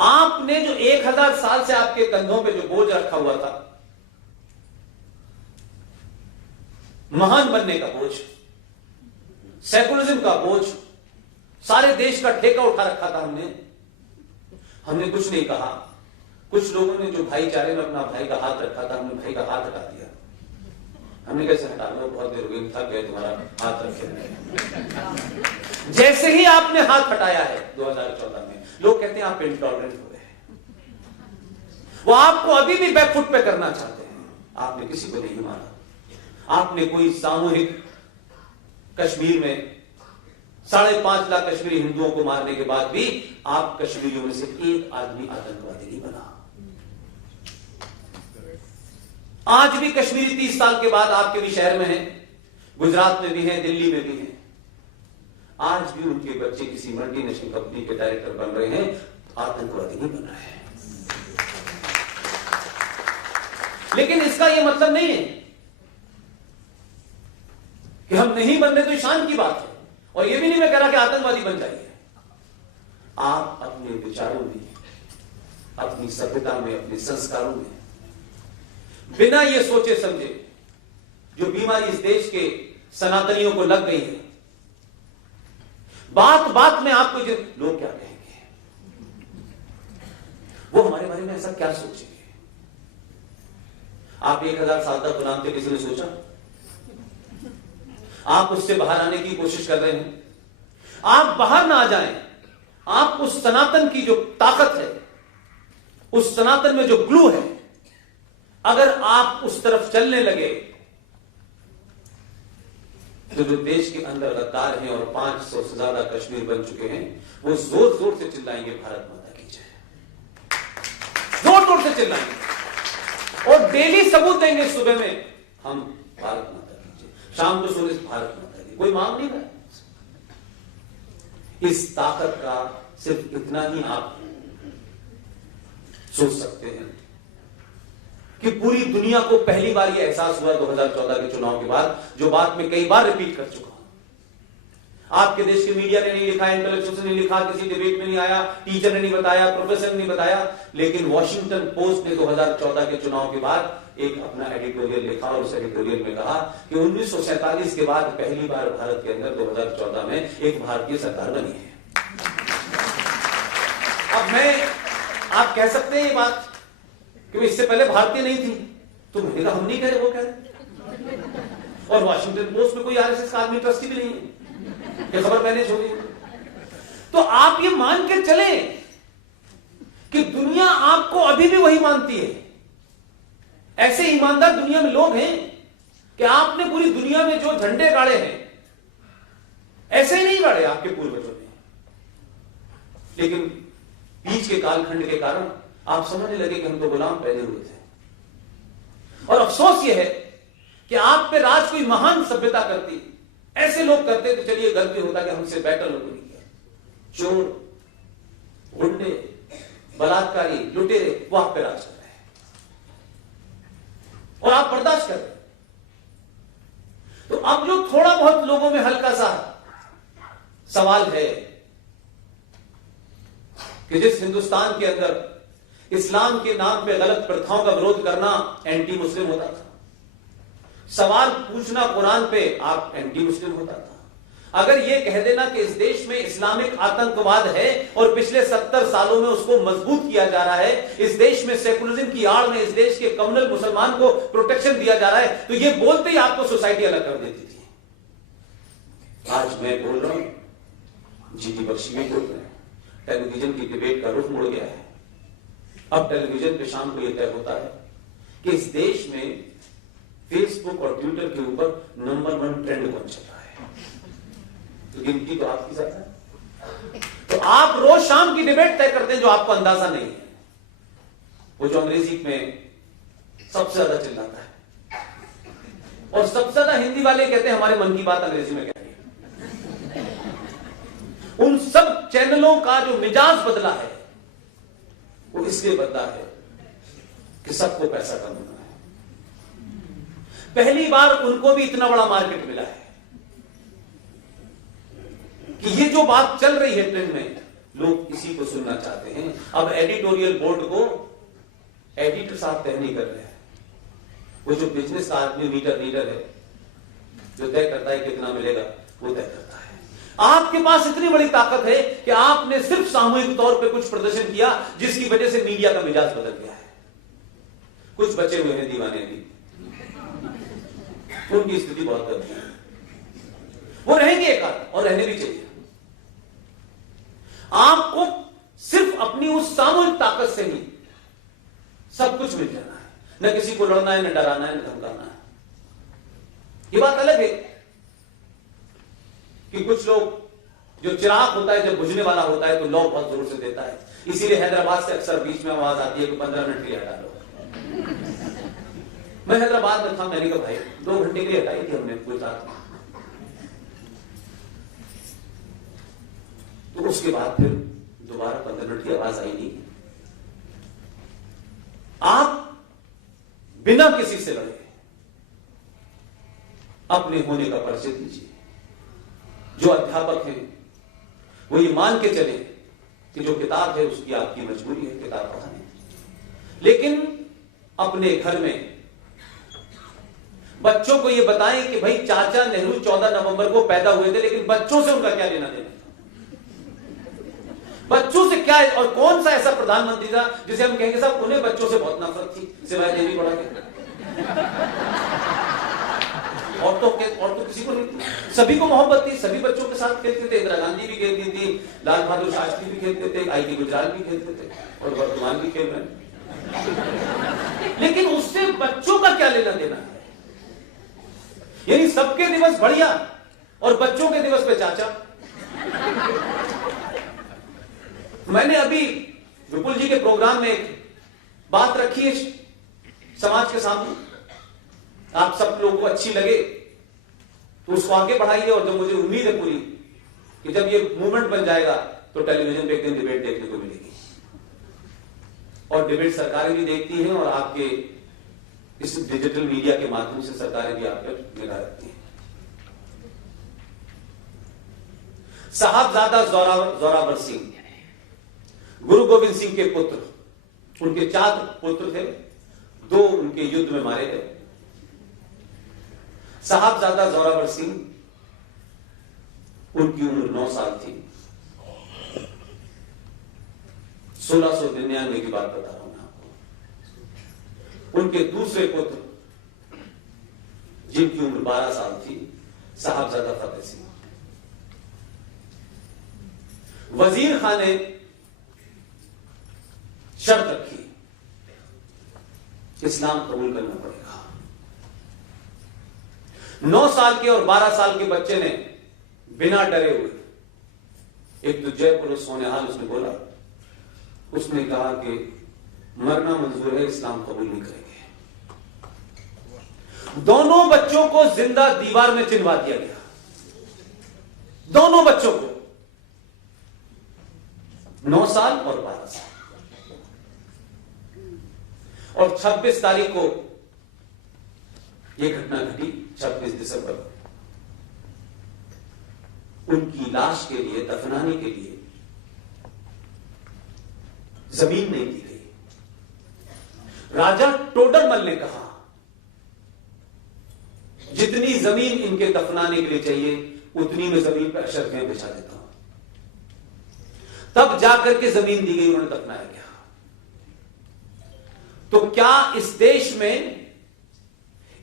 आपने जो 1000 साल से आपके कंधों पे जो बोझ रखा हुआ था, महान बनने का बोझ, सेकुलरिज्म का बोझ, सारे देश का ठेका उठा रखा था हमने कुछ नहीं कहा। कुछ लोगों ने जो भाईचारे में अपना भाई का हाथ रखा था, हमने भाई का हाथ हटा दिया। हमने कैसे हटा लो, बहुत देर हो गई, थक गए तुम्हारा हाथ रखे। जैसे ही आपने हाथ हटाया है 2014 में, लोग कहते हैं आप इंटॉलरेंट हो गए। वो आपको अभी भी बैकफुट पे करना चाहते हैं। आपने किसी को नहीं माना। आपने कोई सामूहिक कश्मीर में 5.5 लाख कश्मीरी हिंदुओं को मारने के बाद भी आप कश्मीरियों में से एक आदमी आतंकवादी नहीं बना। आज भी कश्मीरी 30 साल के बाद आपके भी शहर में हैं, गुजरात में भी हैं, दिल्ली में भी हैं। आज भी उनके बच्चे किसी मल्टीनेशनल कंपनी के डायरेक्टर बन रहे हैं, आतंकवादी नहीं बन रहे हैं। लेकिन इसका यह मतलब नहीं है कि हम नहीं बन रहे, तो शान की बात है। और यह भी नहीं मैं कह रहा कि आतंकवादी बन जाइए। आप अपने विचारों में, अपनी सभ्यता में, अपने संस्कारों में बिना ये सोचे समझे जो बीमारी इस देश के सनातनियों को लग गई है, बात बात में आपको लोग क्या कहेंगे, वो हमारे बारे में ऐसा क्या सोचेंगे। आप 1000 साल तक गुलाम थे, किसी ने सोचा? आप उससे बाहर आने की कोशिश कर रहे हैं। आप बाहर ना आ जाएं, आप उस सनातन की जो ताकत है, उस सनातन में जो ग्लू है, अगर आप उस तरफ चलने लगे तो जो देश के अंदर गद्दार हैं और 500 से ज्यादा कश्मीर बन चुके हैं, वो जोर जोर से चिल्लाएंगे भारत माता की जय, जोर जोर से चिल्लाएंगे और डेली सबूत देंगे। सुबह में हम भारत माता की जय, शाम को सूर्य भारत माता की, कोई मांग नहीं रहा। इस ताकत का सिर्फ इतना ही आप सोच सकते हैं कि पूरी दुनिया को पहली बार यह एहसास हुआ 2014 के चुनाव के बाद, जो बात मैं कई बार रिपीट कर चुका हूं। आपके देश के मीडिया ने नहीं लिखा, इंटेलेक्चुअल्स ने नहीं लिखा, किसी डिबेट में नहीं आया, टीचर ने नहीं बताया, प्रोफेसर ने नहीं बताया, लेकिन वॉशिंगटन पोस्ट ने 2014 के चुनाव के बाद एक अपना एडिटोरियल लिखा और उस एडिटोरियल में कहा कि 1947 के बाद पहली बार भारत के अंदर 2014 में एक भारतीय सरकार बनी है। अब आप कह सकते हैं ये बात कि इससे पहले भारतीय नहीं थी, तो मैंने कहा हम नहीं कह रहे, वो कह रहे। और वॉशिंगटन पोस्ट में कोई आरएसएस का आदमी ट्रस्टी भी नहीं है, ये खबर मैंने छोड़ी। तो आप ये मान के चले कि दुनिया आपको अभी भी वही मानती है। ऐसे ईमानदार दुनिया में लोग हैं कि आपने पूरी दुनिया में जो झंडे गाड़े हैं, ऐसे ही नहीं गाड़े आपके पूर्वजों ने, लेकिन बीच के कालखंड के कारण आप समझने लगे कि हम तो गुलाम पहले हुए थे। और अफसोस यह है कि आप पे राज कोई महान सभ्यता करती, ऐसे लोग करते तो चलिए गर्व भी होता कि हमसे बेटर लोगों ने किया। चोर, गुंडे, बलात्कारी, लुटेरे, वो आप पे राज कर रहे हैं और आप बर्दाश्त कर रहे हैं। तो अब जो थोड़ा बहुत लोगों में हल्का सा सवाल है कि जिस हिंदुस्तान के अंदर इस्लाम के नाम पे गलत प्रथाओं का विरोध करना एंटी मुस्लिम होता था, सवाल पूछना कुरान पे आप एंटी मुस्लिम होता था। अगर यह कह देना कि इस देश में इस्लामिक आतंकवाद है और पिछले 70 सालों में उसको मजबूत किया जा रहा है, इस देश में सेकुलरिज्म की आड़ में इस देश के कम्युनल मुसलमान को प्रोटेक्शन दिया जा रहा है, तो यह बोलते ही आपको सोसाइटी अलग कर देती थी। आज मैं बोल रहा हूं, जीटी बख्शी भी बोल रहे हैं, टेलीविजन की डिबेट का रुख मुड़ गया है। अब टेलीविजन पे शाम को यह तय होता है कि इस देश में फेसबुक और ट्विटर के ऊपर नंबर 1 ट्रेंड कौन चल रहा है, तो गिनती तो आपकी साथ है। तो आप रोज शाम की डिबेट तय करते हैं जो आपको अंदाजा नहीं है। वो जो अंग्रेजी में सबसे ज्यादा चिल्लाता है और सबसे ज्यादा हिंदी वाले कहते हैं हमारे मन की बात अंग्रेजी में कह रही है। उन सब चैनलों का जो मिजाज बदला है वो इसलिए बदला है कि सबको पैसा कमाना है। पहली बार उनको भी इतना बड़ा मार्केट मिला है कि ये जो बात चल रही है ट्रेंड में, लोग इसी को सुनना चाहते हैं। अब एडिटोरियल बोर्ड को एडिटर साहब तय नहीं कर रहे हैं, वो जो बिजनेस का आदमी रीडर है जो तय करता है कितना मिलेगा, वो तय करता है। आपके पास इतनी बड़ी ताकत है कि आपने सिर्फ सामूहिक तौर पे कुछ प्रदर्शन किया जिसकी वजह से मीडिया का मिजाज बदल गया है। कुछ बचे हुए हैं दीवाने भी, उनकी स्थिति बहुत गंदी है, वो रहेंगे एक आध और रहने भी चाहिए। आपको सिर्फ अपनी उस सामूहिक ताकत से ही सब कुछ मिल जाना है, न किसी को लड़ना है, न डराना है, न धमकाना है। ये बात अलग है कि कुछ लोग, जो चिराग होता है जब बुझने वाला होता है तो लौ बहुत जोर से देता है, इसीलिए हैदराबाद से अक्सर बीच में आवाज आती है कि 15 मिनट के लिए हटा लो। मैं हैदराबाद में था, मैंने कहा भाई 2 घंटे के लिए हटाई थी हमने कोई रात में, तो उसके बाद फिर दोबारा 15 मिनट की आवाज आई नहीं। आप बिना किसी से लड़े अपने होने का परिचय दीजिए। जो अध्यापक हैं वो ये मान के चले कि जो किताब है उसकी आपकी मजबूरी है किताब पढ़ाने, लेकिन अपने घर में बच्चों को ये बताएं कि भाई चाचा नेहरू 14 नवंबर को पैदा हुए थे, लेकिन बच्चों से उनका क्या लेना देना, बच्चों से क्या है, और कौन सा ऐसा प्रधानमंत्री था जिसे हम कहेंगे साहब उन्हें बच्चों से बहुत नफरत थी सिवाय देवी बड़ा के, और तो किसी को नहीं थी, सभी को मोहब्बत थी, सभी बच्चों के साथ खेलते थे। इंदिरा गांधी भी खेलती थी, लाल बहादुर शास्त्री भी खेलते थे, आई.टी. गुजराल भी खेलते थे, और वर्तमान भी खेल रहे हैं। लेकिन उससे बच्चों का क्या लेना देना है? यानी सबके दिवस बढ़िया और बच्चों के दिवस पे चाचा। मैंने अभी विपुल जी के प्रोग्राम में एक बात रखी है समाज के सामने, आप सब लोगों को अच्छी लगे तो उसको आगे बढ़ाइए, और जो मुझे उम्मीद है पूरी कि जब ये मूवमेंट बन जाएगा तो टेलीविजन पे एक दिन डिबेट देखने को मिलेगी, और डिबेट सरकारें भी देखती हैं और आपके इस डिजिटल मीडिया के माध्यम से सरकारें भी आप पर निगाह रखती हैं। साहबजादा जोरावर सिंह गुरु गोविंद सिंह के पुत्र, उनके 4 पुत्र थे, 2 उनके युद्ध में मारे गए। साहबजादा जोरावर सिंह, उनकी उम्र 9 साल थी। 1699 की बात बता रहा हूं मैं आपको। उनके दूसरे पुत्र जिनकी उम्र 12 साल थी, साहबजादा फतेह सिंह। वजीर खान ने शर्त रखी, इस्लाम कबूल करना पड़ेगा। 9 साल के और 12 साल के बच्चे ने बिना डरे हुए, एक तो जयपुर सोनेहाल उसने बोला, उसने कहा कि मरना मंजूर है, इस्लाम कबूल नहीं करेंगे। दोनों बच्चों को जिंदा दीवार में चिनवा दिया गया, दोनों बच्चों को, 9 साल और 12 साल। और 26 तारीख को यह घटना घटी, 26 दिसंबर को। उनकी लाश के लिए, दफनाने के लिए जमीन नहीं दी गई। राजा टोडरमल ने कहा जितनी जमीन इनके दफनाने के लिए चाहिए उतनी में जमीन पर अशरफियां बिछा देता हूं। तब जाकर के जमीन दी गई, उन्होंने दफनाया गया। तो क्या इस देश में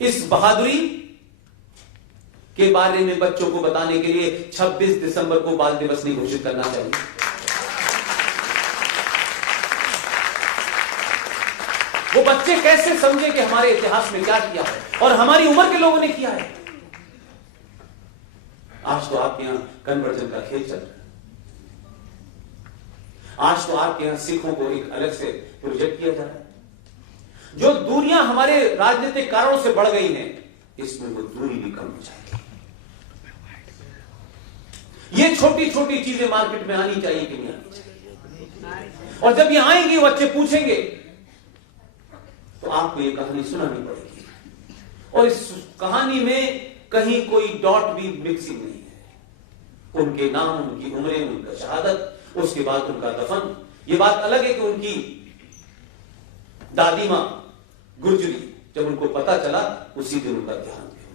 इस बहादुरी के बारे में बच्चों को बताने के लिए 26 दिसंबर को बाल दिवस नहीं घोषित करना चाहिए? वो बच्चे कैसे समझे कि हमारे इतिहास में क्या किया है और हमारी उम्र के लोगों ने किया है। आज तो आपके यहां कन्वर्जन का खेल चल रहा है। आज तो आपके यहां सिखों को एक अलग से प्रोजेक्ट किया जा रहा है। जो दूरियां हमारे राजनीतिक कारणों से बढ़ गई हैं, इसमें वो दूरी भी कम हो जाएगी। ये छोटी छोटी चीजें मार्केट में आनी चाहिए कि नहीं आनी चाहिए। और जब ये आएंगी, बच्चे पूछेंगे, तो आपको ये कहानी सुनानी पड़ेगी। और इस कहानी में कहीं कोई डॉट भी मिक्सिंग नहीं है। उनके नाम, उनकी उम्रें, उनका शहादत, उसके बाद उनका दफन। ये बात अलग है कि उनकी दादी मां गुर्जरी, जब उनको पता चला उसी दिन उनका देहांत हुआ।